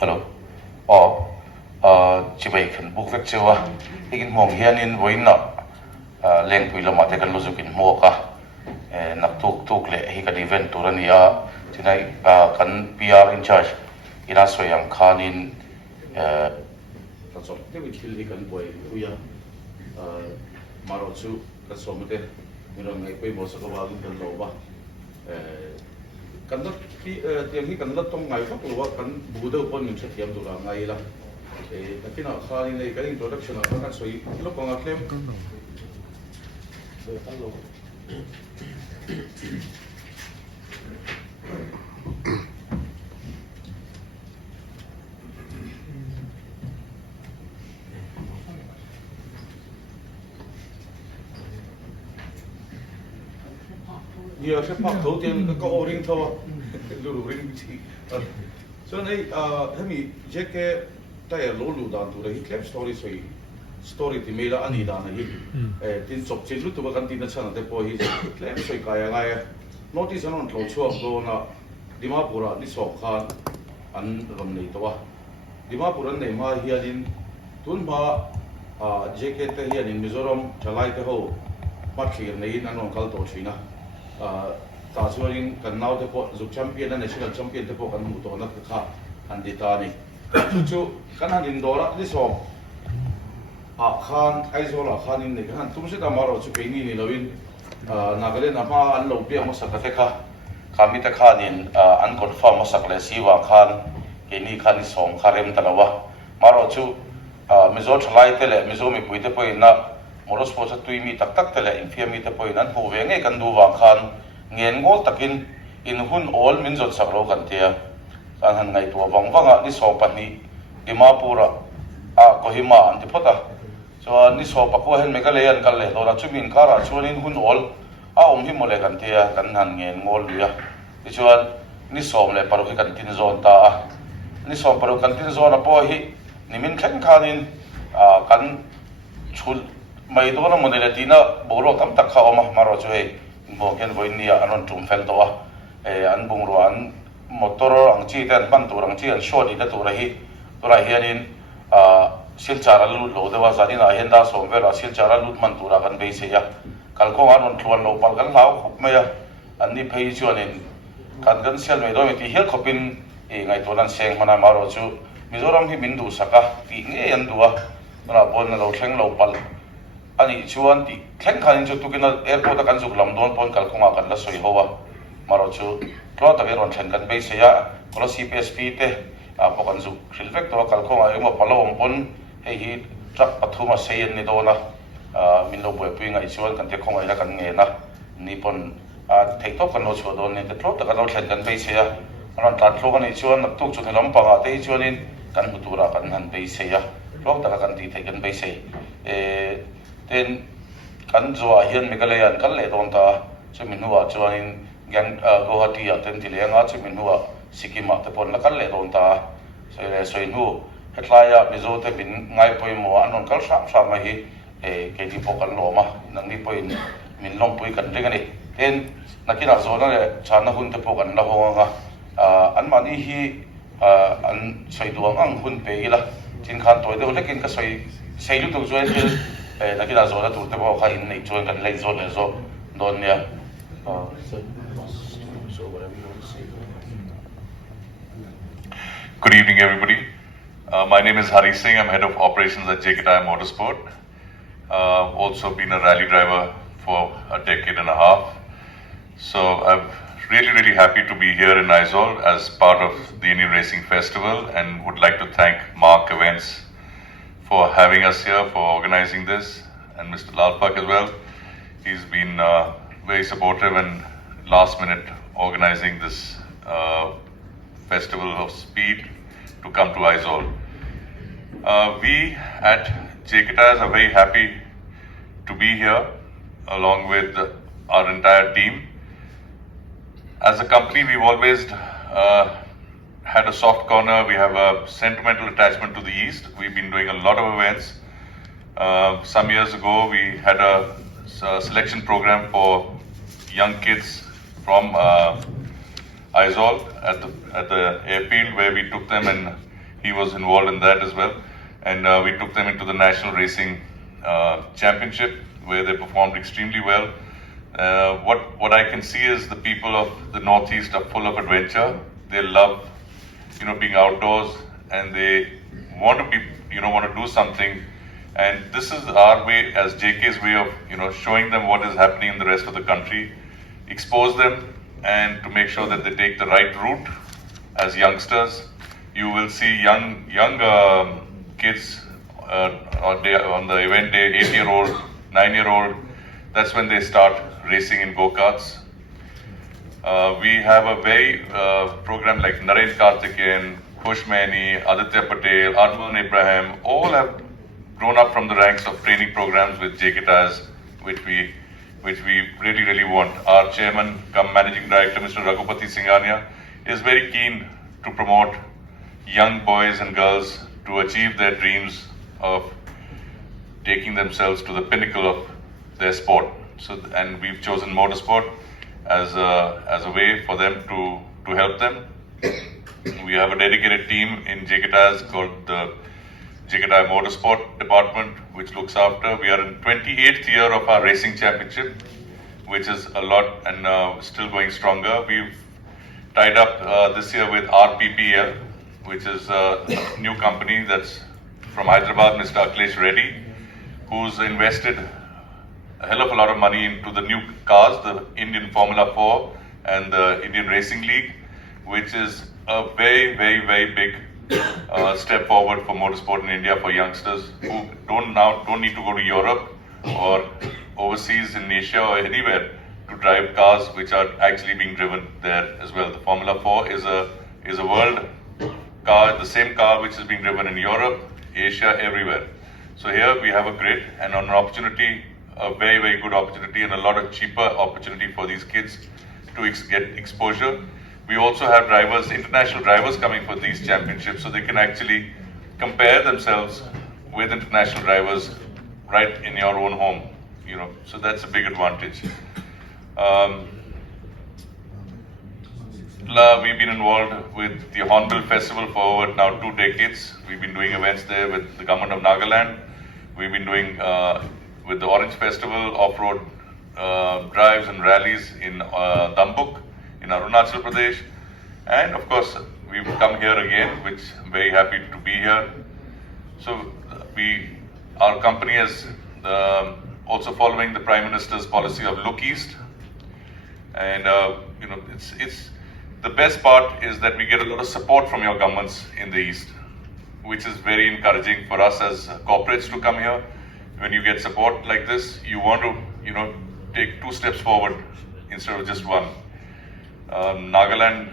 Hello. Chỉ vậy khẩn bốc vết chưa cái mong hiền in với nọ lên tùy là mà thế cần lúc cái mua cả nặc tuk lệ hi cái event tu ra nia thì này cần PR in charge ina soyang khanin cái số cái vị trí cần bồi uya maro chu cái số mà thế mình ngay quay một số cái vào cái lâu ba kan tiang hi kan lat tong ngai thok lo kan bu do pon nim se tiam tu la ngai la tapi nak khali nei kan introduction a kan soi lo pang atlem do kan lo nhiều sẽ phát đầu tiên có ring thôi, lulu ring gì, cho nên thế mình chỉ cái tại lulu đàn tu đấy clip story thì mấy là anh đi đàn này, tin chụp trên lúc tụi bạn tin là sao để coi clip xoay cái ngay, notice anh nói chua đó na Dimapura đi sọc khan anh làm này thôi, Dimapura này mà hiện tuần mà chỉ cái thế hiện Mizoram chalai thế hồ, bắt khi này anh nói câu tổ chuyện na ta chuanin kan nau te pawh zuk champion an national champion te pawh kan hmuh tawhna kha an ti ta ni chu kan han in dora ni som khan Aizawl khanin ni kan tum se ta maro chu pe ni loin Nagaland ama an lo piang ma sak te kha kami te khanin an confirm ma sak le siwa khan ke ni khan ni som kharem talawa maro chu mizo thlai te le mizo mi pui te pawh na motorsport sa tui mi tak tele infia mi te poi nan pu ve nge kan du wa khan ngen ngol takin in hun all min zot sak ro kan tia kan han ngai tua wangwanga ni so pa ni Dimapura Kohima an ti phota so ni so pa ko hen me ka le an kal le do na chumin kara chuanin hun all hi mo le kan tia kan han ngen ngol luya ti chuan ni som le paru hi kan tin zon ta ni som paru kan tin zon a po hi nimin khen khanin kan chul mai do na monela tina boro tam tak kha oma maro chu he mo ken voi nia anon tum fel to an bung ro an motor ang chi ten ban tur ang chi an shot ida tur hi tura hianin sil chara lu lo dewa zanin a henda som vera sil chara lut man tura kan beisei ya kalko anon thluan lo pal kan lau khop me ya an ni phei chuanin kan sel me do mi ti hel khopin ngai to nan seng mana maro chu Mizoram hi min du saka ti nge an duwa na bon na lo thleng lo pal ani chuan ti thleng khanin chu tukina airport kan zuk lam don pon kalkhonga kan la soi howa maro chu tlo ta veron then kan beisei ya kola CPSP te po kan zuk rilvek to kalkhonga emaw palawm pon hei hi truck pathuma sei ni dona min lo boi pui ngai chuan kan te khongai la kan nge na ni pon thei to kan lo chu don ni te tlo ta kan lo then kan beisei ya ran tlan tlo kan ni chuan nak tuk chu thelam panga te chuanin kan mutura kan han beisei ya tlo ta kan ti thei kan beisei ten kan zua hian Megalayan kan le don ta chumin huwa chuanin gang Guwahati ten tilenga chumin huwa Sikima te pon la kan le don ta soin hu hetlaya mizo te min ngai poi mo anon kal sam ma hi ke di po kan loma nang ni poi min long pui kan ringani ten nakina zona le chana hun te po kan la honga an mani hi an soiduang ang hun pe ila tin khan toy de lekin ka sei lu tu join nakina zona tur te po kha in nei chuan kan lei zon le zo don nia so whatever you want to say. Good evening, everybody. My name is Seng. I'm head of operations at Tute Motorsport. Also been a rally driver for a decade and a half. So I'm really happy to be here in Aizawl as part of the Indian Racing Festival, and would like to thank Mark Events for having us here, for organizing this, and Mr. Lalpak as well. He's been very supportive and last minute organizing this festival of speed to come to Aizawl. We at Tute are very happy to be here along with our entire team. As a company, we've always had a soft corner. We have a sentimental attachment to the East. We've been doing a lot of events. Some years ago, we had a selection program for young kids from Aizawl at the airfield, where we took them and he was involved in that as well. And we took them into the National Racing Championship, where they performed extremely well. What I can see is the people of the Northeast are full of adventure. They love, being outdoors, and they want to be, want to do something. And this is our way, as JK's way of, showing them what is happening in the rest of the country, expose them, and to make sure that they take the right route as youngsters. You will see young kids on the event day, 8-year-old, 9-year-old. That's when they start racing in go-karts. We have a very program like Naren Karthikeyan, Khush Maini, Aditya Patel, Arman Ibrahim, all have grown up from the ranks of training programs with JK Tyres, which we really, really want. Our chairman, come managing director, Mr. Raghupati Singhania, is very keen to promote young boys and girls to achieve their dreams of taking themselves to the pinnacle of their sport. And we've chosen motorsport as a way for them to help them. We have a dedicated team in JK Tyres called the JK Tyre Motorsport Department, which looks after. We are in 28th year of our racing championship, which is a lot, and still going stronger. We've tied up this year with RPPL, which is a new company that's from Hyderabad, Mr. Akhilesh Reddy, who's invested a hell of a lot of money into the new cars, the Indian Formula 4 and the Indian Racing League, which is a very, very, very big step forward for motorsport in India for youngsters who don't need to go to Europe or overseas in Asia or anywhere to drive cars which are actually being driven there as well. The Formula 4 is a world car, the same car which is being driven in Europe, Asia, everywhere. So here we have a grid and an opportunity, a very, very good opportunity, and a lot of cheaper opportunity for these kids to get exposure. We also have drivers, international drivers coming for these championships, so they can actually compare themselves with international drivers right in your own home. So that's a big advantage. We've been involved with the Hornbill Festival for over now 2 decades. We've been doing events there with the government of Nagaland. We've been doing with the Orange Festival off-road drives and rallies in Dambuk in Arunachal Pradesh, and of course we've come here again, which I'm very happy to be here. So our company is also following the Prime Minister's policy of Look East, and it's the best part is that we get a lot of support from your governments in the East, which is very encouraging for us as corporates to come here. When you get support like this, you want to take 2 steps forward instead of just 1. Nagaland,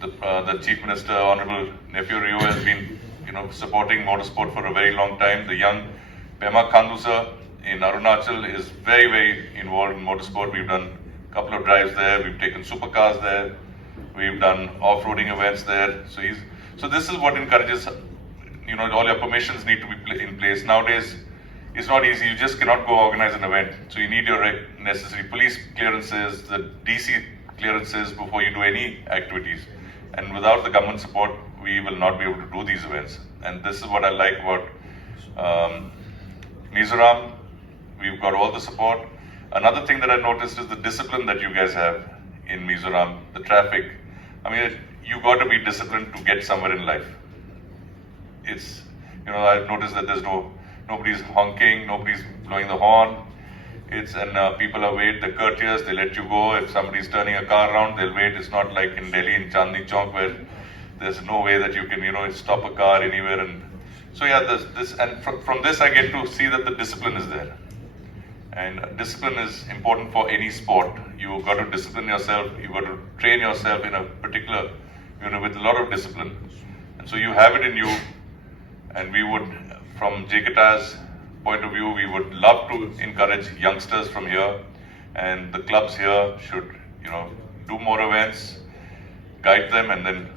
the Chief Minister, Honorable Nephew Rio, has been supporting motorsport for a very long time. The young Pema Khandu in Arunachal is very, very involved in motorsport. We've done a couple of drives there. We've taken supercars there. We've done off-roading events there. So this is what encourages, all your permissions need to be in place. Nowadays, it's not easy. You just cannot go organize an event. So you need your necessary police clearances, the DC clearances before you do any activities. And without the government support, we will not be able to do these events. And this is what I like about Mizoram. We've got all the support. Another thing that I noticed is the discipline that you guys have in Mizoram, the traffic. I mean, you got to be disciplined to get somewhere in life. It's, I've noticed that nobody's honking, nobody's blowing the horn. People are they're courteous, they let you go. If somebody's turning a car around, they'll wait. It's not like in Delhi, in Chandni Chowk, where there's no way that you can, stop a car anywhere. And so yeah, from this I get to see that the discipline is there. And discipline is important for any sport. You've got to discipline yourself, you've got to train yourself in a particular, with a lot of discipline. And so you have it in you, and we would, from JK Tyres' point of view, we would love to encourage youngsters from here, and the clubs here should, do more events, guide them, and then,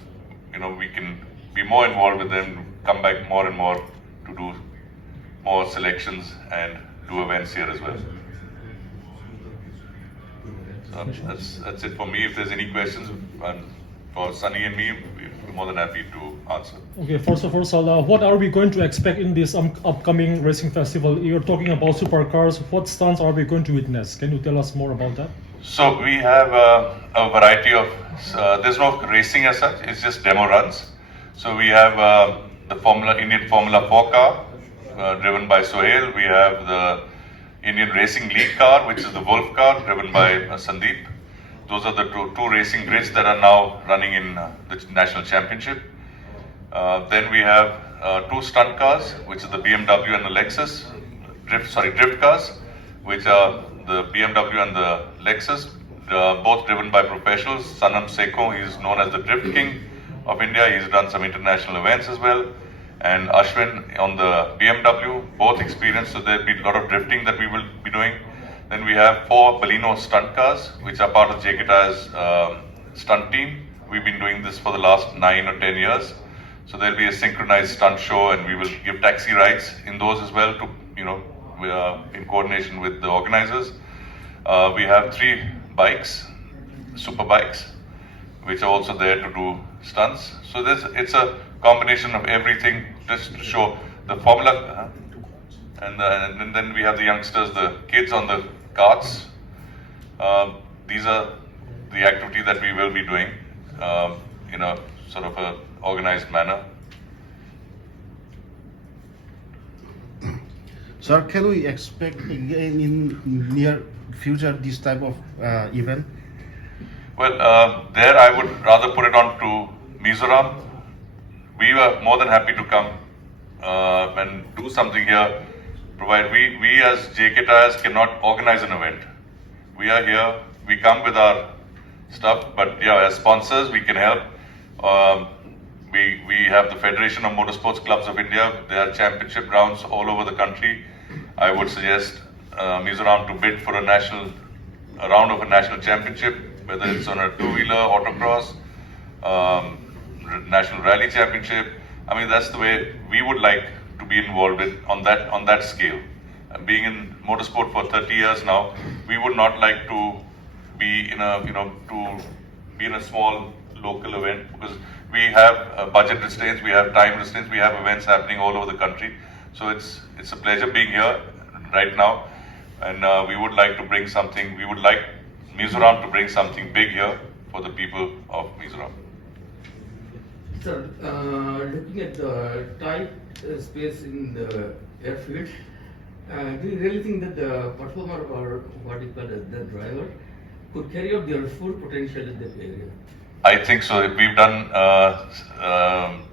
we can be more involved with them, come back more and more to do more selections and do events here as well. So that's it for me. If there's any questions for Sunny and me, more than happy to answer. Okay, first of all, Salah, what are we going to expect in this upcoming racing festival? You're talking about supercars. What stunts are we going to witness? Can you tell us more about that? So we have a variety of, there's no racing as such, it's just demo runs. So we have the Indian Formula 4 car driven by Sohail. We have the Indian Racing League car, which is the Wolf car driven by Sandeep. Those are the two racing grids that are now running in the national championship. Then we have two stunt cars, which is the BMW and the Lexus, drift cars, which are the BMW and the Lexus, both driven by professionals. Sanam Sekho, he is known as the Drift King of India. He's done some international events as well. And Ashwin on the BMW, both experienced, so there'll be a lot of drifting that we will be doing. Then we have 4 Baleno stunt cars, which are part of JKTI's stunt team. We've been doing this for the last 9 or 10 years. So there'll be a synchronized stunt show, and we will give taxi rides in those as well to, in coordination with the organizers. We have 3 bikes, super bikes, which are also there to do stunts. So it's a combination of everything just to show the formula. And then we have the youngsters, the kids on the carts. These are the activity that we will be doing in a sort of a organized manner. Sir, can we expect again in near future this type of event? Well, there I would rather put it on to Mizoram. We were more than happy to come and do something here. Provide we as JKTIs cannot organize an event. We are here, we come with our stuff, but yeah, as sponsors we can help. We have the Federation of Motorsports Clubs of India. There are championship rounds all over the country. I would suggest Mizoram to bid for a round of a national championship, whether it's on a two-wheeler, autocross, national rally championship. I mean, that's the way we would like to be involved with on that scale. And being in motorsport for 30 years now, we would not like to be in a small local event, because we have budget restraints, we have time restraints, we have events happening all over the country. So it's a pleasure being here right now, and we would like to bring something. We would like Mizoram to bring something big here for the people of Mizoram. Sir, looking at the tight space in the airfield, do you really think that the performer, or what you call the driver, could carry out their full potential in that area? I think so. We've done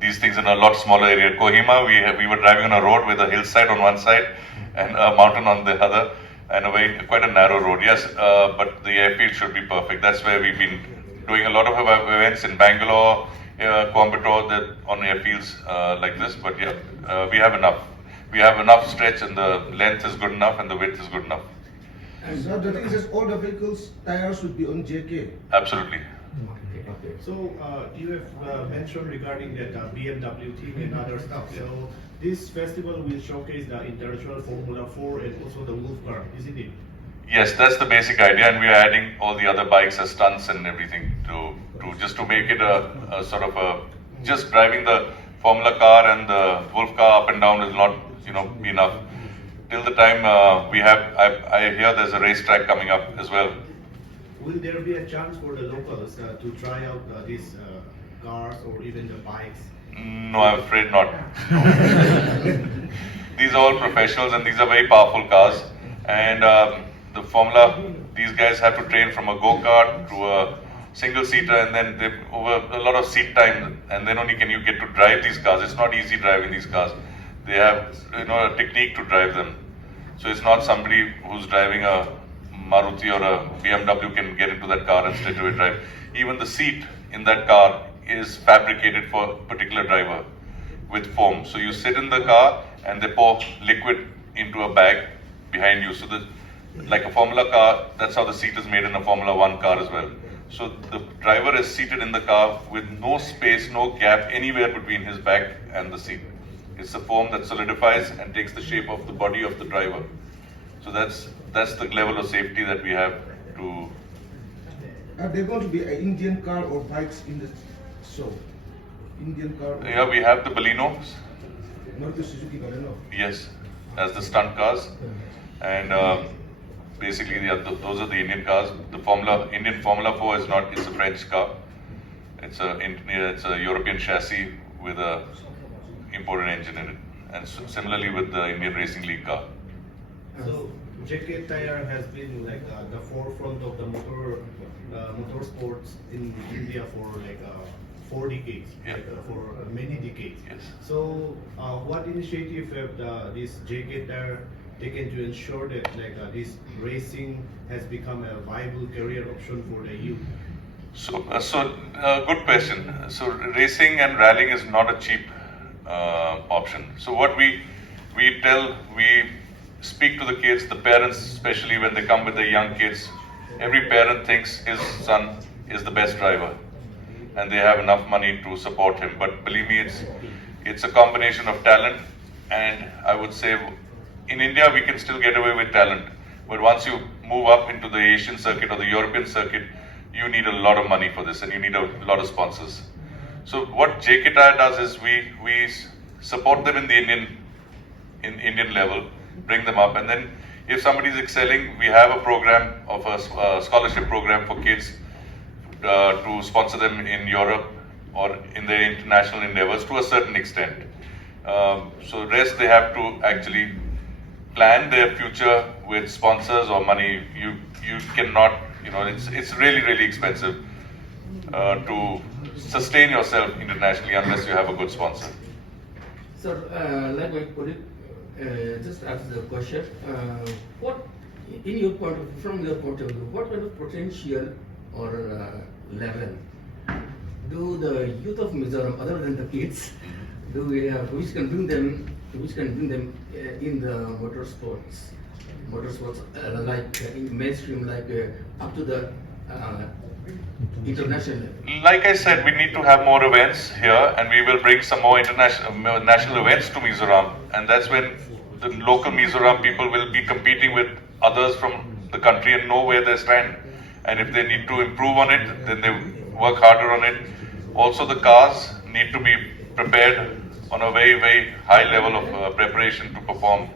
these things in a lot smaller area. Kohima, we were driving on a road with a hillside on one side and a mountain on the other, and quite a narrow road. Yes, but the airfield should be perfect. That's where we've been doing a lot of events in Bangalore, Coimbatore, on airfields like this. But yeah, we have enough. We have enough stretch, and the length is good enough, and the width is good enough. And so the thing is, all the vehicles tires would be on JK. Absolutely. Okay. So you have mentioned regarding that BMW team and other stuff. So this festival will showcase the international Formula 4 and also the Wolf car, isn't it? Yes, that's the basic idea, and we are adding all the other bikes as stunts and everything to just to make it a sort of a, just driving the Formula car and the Wolf car up and down is not be enough. Till the time I hear there's a racetrack coming up as well. Will there be a chance for the locals to try out these cars or even the bikes? No, I'm afraid not. These are all professionals, and these are very powerful cars. And the Formula, these guys have to train from a go-kart to a single-seater, and then they over a lot of seat time, and then only can you get to drive these cars. It's not easy driving these cars. They have a technique to drive them. So it's not somebody who's driving a Maruti or a BMW can get into that car and straight away drive. Even the seat in that car is fabricated for a particular driver with foam. So you sit in the car and they pour liquid into a bag behind you. So like a Formula car, that's how the seat is made in a Formula 1 car as well. So the driver is seated in the car with no space, no gap anywhere between his back and the seat. It's the foam that solidifies and takes the shape of the body of the driver. So that's the level of safety that we have to. Are there going to be an Indian car or bikes in the show? Indian car? Yeah, we have the Balinos. Maruti Suzuki Baleno. Yes, as the stunt cars, and basically those are the Indian cars. The Indian Formula 4 is not; it's a French car. It's a European chassis with a imported engine in it, and similarly with the Indian Racing League car. So JK Tire has been like the forefront of the motorsports in India for like 4 decades, Yeah. like, for many decades. Yes. So what initiative have this JK Tire taken to ensure that like this racing has become a viable career option for the youth? So, good question. So, racing and rallying is not a cheap option. So, what we speak to the kids, the parents, especially when they come with their young kids. Every parent thinks his son is the best driver, and they have enough money to support him. But believe me, it's a combination of talent, and I would say, in India we can still get away with talent. But once you move up into the Asian circuit or the European circuit, you need a lot of money for this, and you need a lot of sponsors. So what JK Tire does is we support them in the Indian level, bring them up, and then if somebody is excelling, we have a program of a scholarship program for kids to sponsor them in Europe or in their international endeavors to a certain extent. So rest they have to actually plan their future with sponsors or money. You cannot, it's really expensive to sustain yourself internationally unless you have a good sponsor. Sir, like my colleague just asked the question, what, from your point of view, what kind of potential or level do the youth of Mizoram, other than the kids, do we have, which can bring them in the motorsports like in mainstream, like up to the international level? Like I said, we need to have more events here, and we will bring some more national events to Mizoram, and that's when the local Mizoram people will be competing with others from the country and know where they stand. And if they need to improve on it, then they work harder on it. Also, the cars need to be prepared on a very high level of preparation to perform.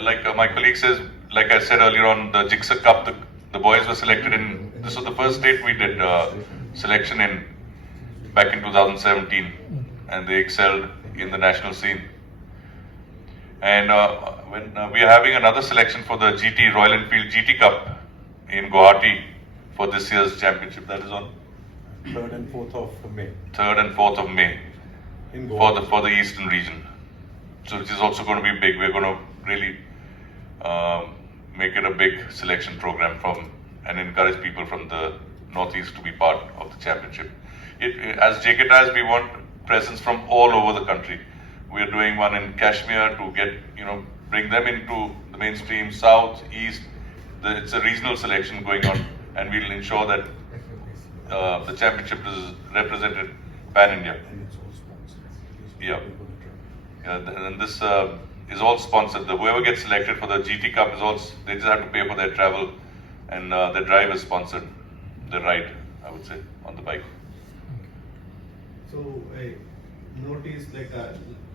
Like my colleague says, like I said earlier on, the Jigsaw Cup, the boys were selected in, this was the first state we did selection in back in 2017, and they excelled in the national scene. And when we are having another selection for the GT, Royal Enfield GT Cup in Guwahati for this year's championship. That is on 3rd and 4th of May. 3rd and 4th of May In for the eastern region. So which is also going to be big. We're going to really make it a big selection program and encourage people from the Northeast to be part of the championship. As JK Tires, we want presence from all over the country. We are doing one in Kashmir to get, bring them into the mainstream, South, East. It's a regional selection going on, and we'll ensure that the championship is represented pan-India. Yeah. And this is all sponsored. Whoever gets selected for the GT Cup they just have to pay for their travel, and their drive is sponsored. The ride, I would say, on the bike. So I noticed like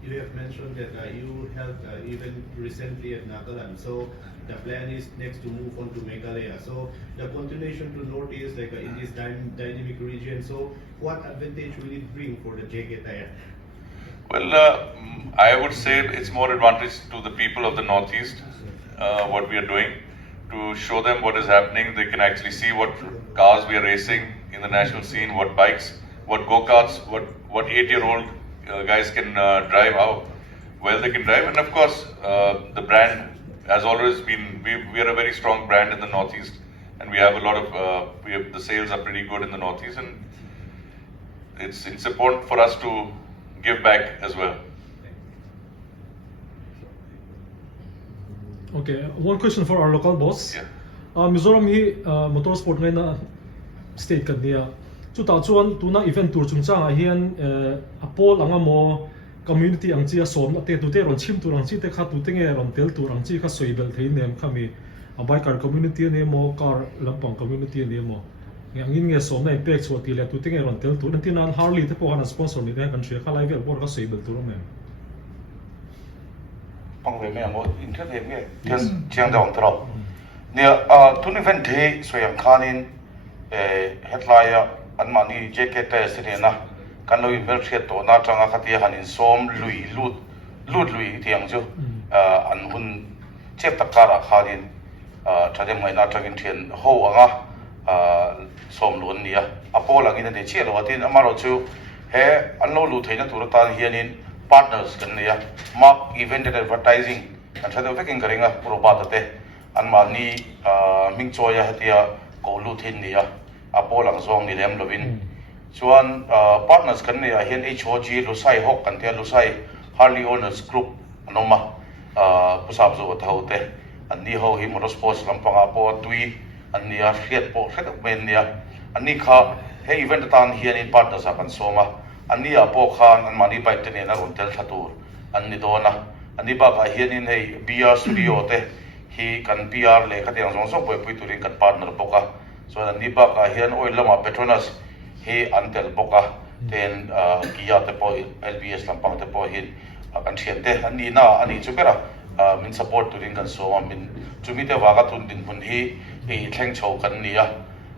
you have mentioned that you helped even recently at Nagaland. So the plan is next to move on to Meghalaya. So the continuation to Northeast, like in this dynamic region. So what advantage will it bring for the JK Tire? Well, I would say it's more advantage to the people of the Northeast, what we are doing, to show them what is happening. They can actually see what cars we are racing in the national scene, what bikes, what go-karts, what 8-year-old guys can drive, how well they can drive. And of course, the brand has always been, we are a very strong brand in the Northeast, and we have a lot of, the sales are pretty good in the Northeast, and it's important for us to give back as well. Okay, one question for our local boss. Yeah. Mizoram hi motorsport ngai na state kan dia. Chu ta chuan tuna event tur chung chang a hian apol anga mo community ang chia som na te Tute ron chim tu rang chi te kha Tute nge ron tel tu rang chi kha soibel thein nem khami a biker community ne mo car lampang community ne mo ngin nge som na impact so ti le Tute nge ron tel tu nan tin an Harley te po han sponsor ni ne kan thria kha live bor ka soibel tu ro men pang ve me ngo internet nge tian chiang dong tro nia tun event day so yang khanin headline an mani jacket test ne na kan lo in ver thiat to na tanga khatia hanin som lui lut lui tiang ju an hun chep takara khanin thadem ngai na tagin thian ho anga som lun nia apo langin ne che lo atin amaro chu he an lo lu theina tur tan hianin partners kan nia mark event and advertising an thado veking karinga pro ba te an mani ming choya hatia ko lu thin nia apo lang zong ni lem lovin chuan partners kan nia hian HOG lusai hok kan tia lusai Harley Owners Group anoma pusap zo thaute an ni ho hi motorsports lampanga po tui an nia hriat po hret men nia an ni kha he event tan hian in partners akan soma an ni apo khan an mani bike ten na ron tel thatur an ni dona an ni ba ka hian in hei BR studio te hi kan PR le khatiang zong zong poi pui turin kan partner poka so an ni ba ka hian oil lama Petronas he antel poka ten Kia te po LBS lampang te po hin kan thian te an ni na ani chupera min support turin kan so min chumi te waga tun din hun hi e thleng chho kan nia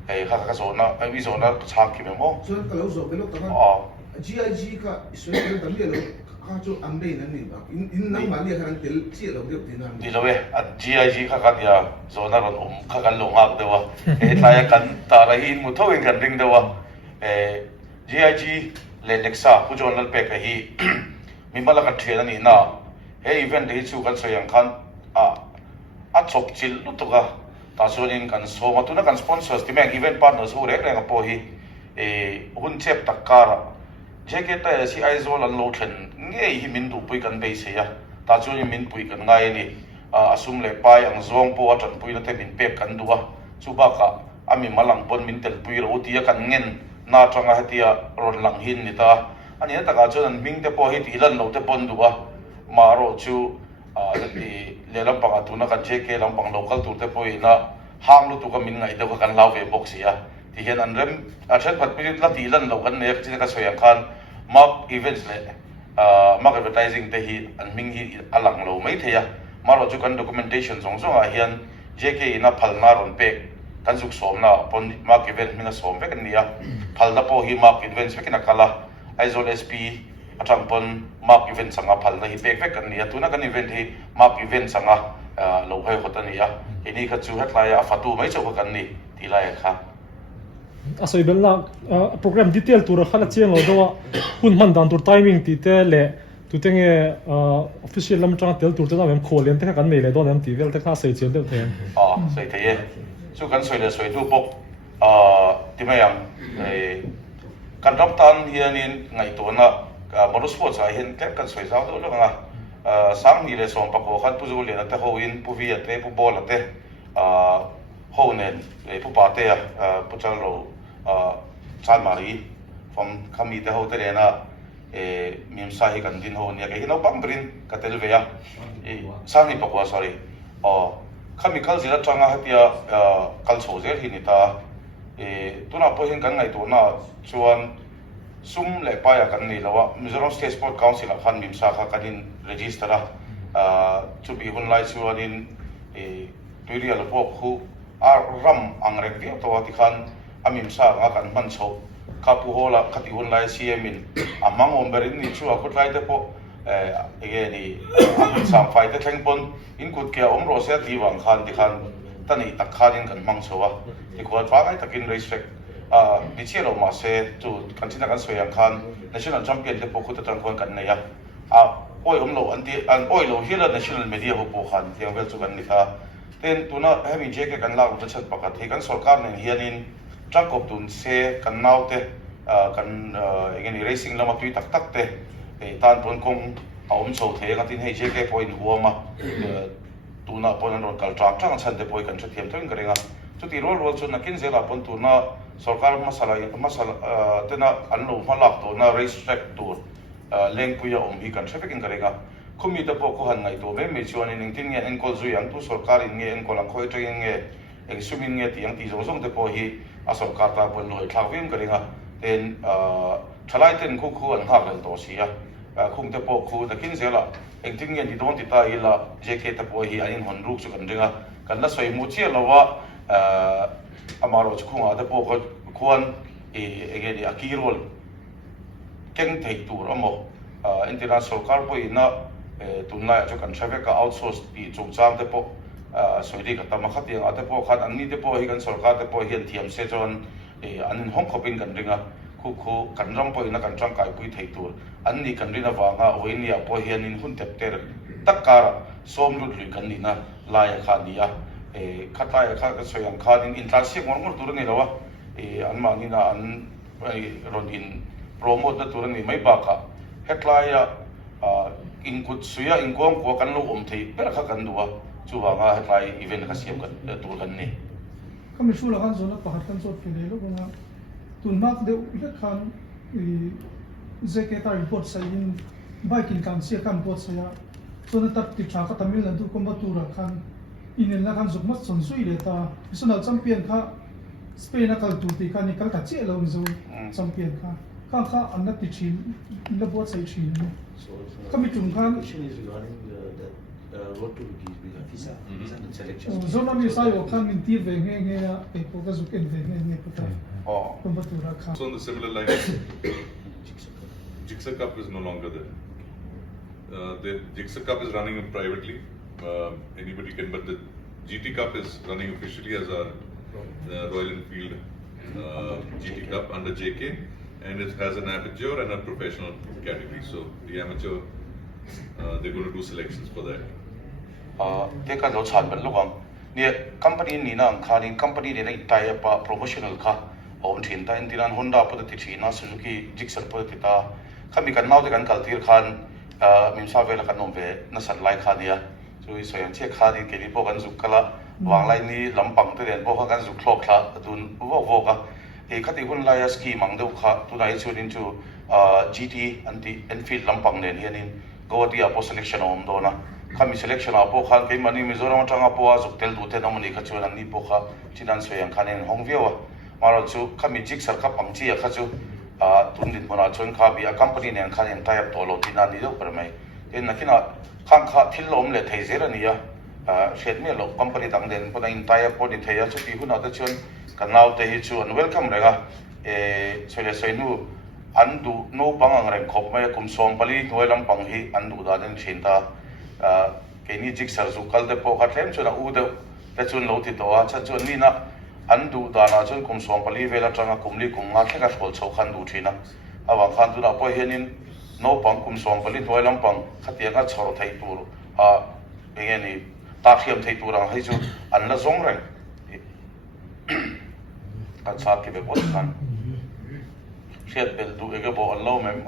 e kha kha so na wi so na chak ki memo So kalau so belok tangan GIG ka Israel kan dia lo ka chu ambe na ni ba in nang mali kan tel chi lo dia tin di lowe GIG kha ka dia so na ron kha kan lo ngak dewa e tlaya kan ta ra hin mu thawin kan ring dewa e GIG le Nexa pu jon lal pe ka hi mi mala ka thena ni na he event hi chu kan so yang khan a chop chil lutuka ta sonin kan so ma tu na kan sponsors ti mek event partners ho rek rek po hi e hun chep takara jacket ta si Aizawl an lo thlen nge hi min du pui kan beisei ya ta chu min pui kan ngai ni asum le pai ang zong po atan pui na te min pek kan duwa chu ba ka ami malang pon min tel pui ro ti kan ngen na tanga hatia ron lang hin ni ta ani ta ka chu an ming te po hi ti lan lo te pon duwa maro chu le lampang atuna kan jk lampang local tur te po ina hang lu tu ka min ngai de kan law ve box ya ti hian an rem a thlet phat pi la ti lan lo kan ne chi ka soyang khan mark events le mark advertising te hi an ming hi alang lo mai theya maro chu kan documentation zong zong a hian jk ina phal na ron pe kan suk som na pon mark event minga som ve kan nia phal na po hi mark events ve kina kala Aizawl SP atang pon mark event sanga phal na hi pek ve kan nia tuna kan event hi mark event sanga lo hai khotania ini kha chu hetlaya fatu mai chu kan ni tilai kha asoi belna program detail tur khala cheng lo do hun man dan tur timing ti te le tu te nge official lam tang tel tur te na mem kholen te kan nei le do nam ti vel te kha sei chen de the sei the ye chu kan soi le soi tu bok ti mai yang kan rap tan hianin ngai to na motorsports a hian tlep kan soi zau do lo nga sang ni le som pa ko khan pu zu le na te ho in pu vi ate pu bol ate ho nen pu pa te pu chal lo chan mari from kami te ho te le na mim sa hi kan din ho ni ke no bang brin ka tel ve ya sang ni pa ko sorry kami kal zira changa hatia kal so zer hi ni ta tuna po hin kan ngai to na chuan sum le pa ya kan ni lawa Mizoram State Sport Council a khan mim sa kha kanin register chu bi hun lai chuan in tuirial po khu ram angrek dia to ti khan amim sa nga kan man cho kapu hola khati hun lai CM in amang omberin ni chu akut lai te po ege ni amim sam fai te thleng pon in kut ke omro se diwang khan ti khan tani tak khanin kan mang chowa ti ko twa kai takin respect ni chelo ma se tu kan china kan soyang khan national champion te po khut tan khon kan ne ya oi omlo anti an oi lo hila national media ho po khan tiang vel chu kan ni kha ten tuna hemi jeke kan la u chat pakat he kan sarkar ne hianin truck of tun se kan naute kan again racing lama tui tak tak te tan pon kong aum so the ka tin he jeke point huama tuna pon ron kal truck truck chan te poi kan thiam thoin karenga chuti rol rol chu nakin zela pon tuna sarkar masala tena anlo malak to na race track tour leng puya hi kan traffic in karenga khumi te po ko han ngai to me chuan in tin nge en kol zu yang tu sarkar in nge en kolang khoi tring nge eng sumin nge tiang ti zong zong te po hi a sarkar ta pon loi thak vim karenga ten thalai ten khu an hak len to sia khung te po khu ta kin zela eng tin nge ti don ti ta ila jk te po hi anin hon ruk chu kan ringa kan la soi mu chia lawa amaro chhunga te po ko khuan ege di akirol keng thei tur amo international car po ina tunla chu kan traffic ka outsource pi chungchang te po soidi ka tama khatiang ate po khat anni te po hi kan sarkar te po hian thiam se chon anin hong khopin kan ringa khu kan ram po ina kan tang kai pui thei tur anni kan rina wanga oinia po hian in hun tep ter takkara som lut lui kan ni na laya khania khataya kha ka soyang khanin in tla siak ngor tur ni lawa anmani na an rodin promote na tur ni mai ba ka hetlaya in kut suya in kong ko kan lo thei per kha kan duwa chuwanga hetlai event ka siam kan tur kan ni kami shula kan zona pahat kan zot kele lo gona tun mak de le khan zeke ta report sa in biking kan sia kan bot sa ya so na tak ti cha ka tamil na du ko matura khan in la kan zok mas son sui le ta national champion kha Spain na kal Tute ka ni kal ta che lo zo champion kha an na ti chin la bot sa chin kami chung khan question is regarding the road to visa and selection. zona mi sa yo khan min ti ve nge e ko ka zuk en ve nge pata ko matura kha So on the similar lines, Jigsaw Cup is no longer there. The Jigsaw Cup is running privately. Anybody can, but the GT Cup is running officially as our Royal Enfield GT Cup under JK, and it has an amateur and a professional category. So the amateur, they're going to do selections for that. Te ka lo chan ban lawang ni company ni na khani company ni na tie up promotional kha om thin ta indian Honda po ti thina Suzuki Gixxer po ti ta khami kan nau de kan kaltir khan mim sa vel kan nom ve na san lai kha dia so i so yang che kha di ke li po kan zuk kala wang lai ni lampang te den po kan zuk thlok kha dun wo ka e khati hun lai ski mang do kha tu dai chu din chu GT anti Enfield lampang nen hianin go dia po selection om do na kami selection apo khan ke mani Mizoram tanga po azuk tel Tute na mani kha chu nan ni po kha chinan so yang khanen hongviewa maro chu kami Gixxer ka pangchi ya kha chu tundin bona chon kha bi a company nen khanen type to lo tinan ni do per mai en nakina khang kha thilom le thei zera ni ya shet me lo company dang den pona in type po ni theya chu pi huna ta chon kanau te hi chu an welcome rega chole soinu andu no pangang reng khop mai kum som pali noilam pang hi andu da den thinta ke ni Gixxer zu kal de po kha thlem chuna u de te chun lo ti to a cha chun ni na andu da na chun kum som pali vela tanga kumli kunga theka khol chho khan du thina awang khan tu na po hianin no pang kum som pali noilam pang khatianga chhor thai tur enge ni ta thiam thai tur ang hai chu an la zong reng a cha ke be bot khan siat bel du ege bo allo mem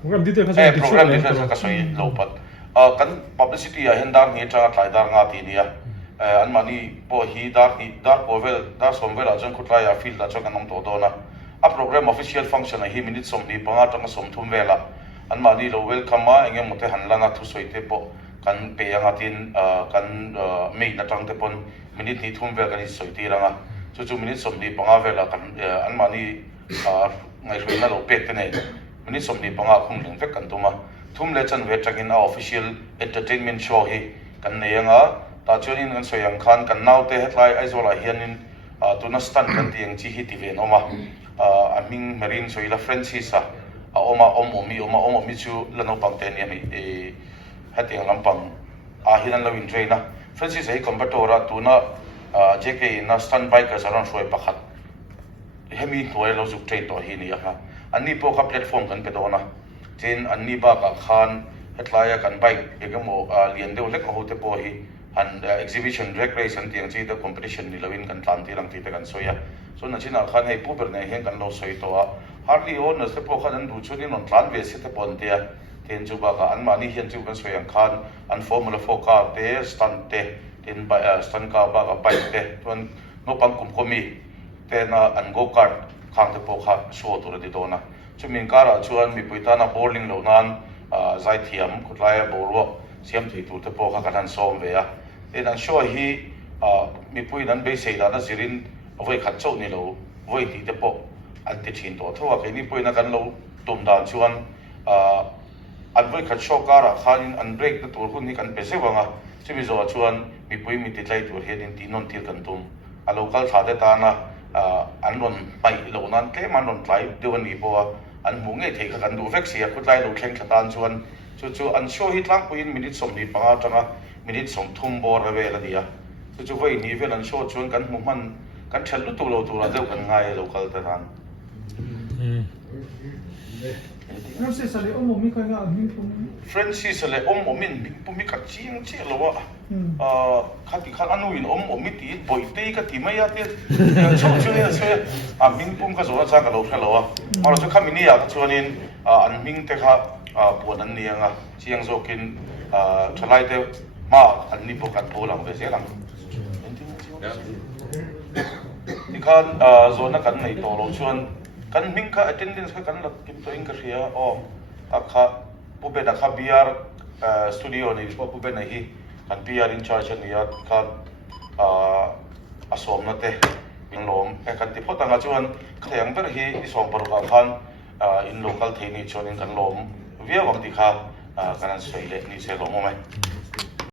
program detail ka program detail ka soi lo pat kan publicity a hendar ni cha tlai dar nga ti nia an mani po hi dar povel dar somvel a jon khutla ya field a chong anom to dona a program official function a hi minute som ni panga tang som thum vela an mani lo welcome ma enge mote hanlanga thu soite po kan pe anga tin kan me na tang te pon minute ni thum vel kan soiti ranga chu minute som ni panga vela kan an mani ngai roi na lo pek te nei minute som ni panga khum leng vek kan tuma thum le chan ve tagin a official entertainment show hi kan nei anga ta chuanin kan soyang khan kan nau te hetlai Aizawl hianin tuna stan kan tiang chi hi ti ve noma aming marine soila Francis a omi chu lano pang te ni e hatiang lampang hinan lo in traina Francis ei convertora tuna JK na stan bikers aron shoi pakhat hemi toy lo zuk train to hi ni ha ani po ka platform kan pe dona tin anni ba ka khan hetlaya kan bike egamo lian de lek ho te po hi and exhibition drag race and tiang chi the competition ni lawin kan tlan ti lang ti te kan soya so na china khan hei pu ber nei hen kan lo soi to a hardly on se po khan an du chu ni non tlan ve se te pon te ten chu ba ka an mani hian chu kan soyang khan an formula 4 car te stunt te tin ba stunt car ba ka bike te ton no pang kum komi te na an go kart khang te po kha show to ri dona chu min kara chuan mi puitana bowling lo nan zai thiam khutlai boru siam thei tu te po kha kan som ve a en an show hi mi pui nan beisei da na zirin voi khat chau ni lo voi ti te po an ti thin to thowa ke ni pui na kan lo tum dan chuan an voi khat show kara khanin an break te tur hun ni kan pese wanga chimi zo chuan mi pui mi ti tlai tur hedin ti non tir kan tum a local tha te ta na an ron pai lo nan ke man ron tlai dewan ni bo an mu nge thei kha kan du vek sia khutlai lo thleng thatan chuan chu an show hi tlang puin minute som ni panga tanga minute som thum bor ve la dia chu voi ni vel an show chuan kan mu man kan thelu tu lo tu la deu kan ngai local te ran Francis ale mi ka nga min pum Francis ale min pumi ka ching che lo wa khati khan anu in mi ti boi te ka ti mai ya te so min pum ka zo cha ka lo khalo wa ma ro chu khamini ya chuanin an ming te kha puan an nianga chiang zo kin thalai te ma an ni po kan po lang ve se lang ni khan zo na kan nei to lo chuan kan ming ka attendance ka kan la kim to ing ka hria akha pupe da kha biar studio ni pupe na hi kan biar in charge ni ya kan asom na te in lom e kan ti phota nga chuan khayang ber hi isom par ka khan in local thei ni chuan in kan lom via wang ti kha kan an sei le ni se lo mo mai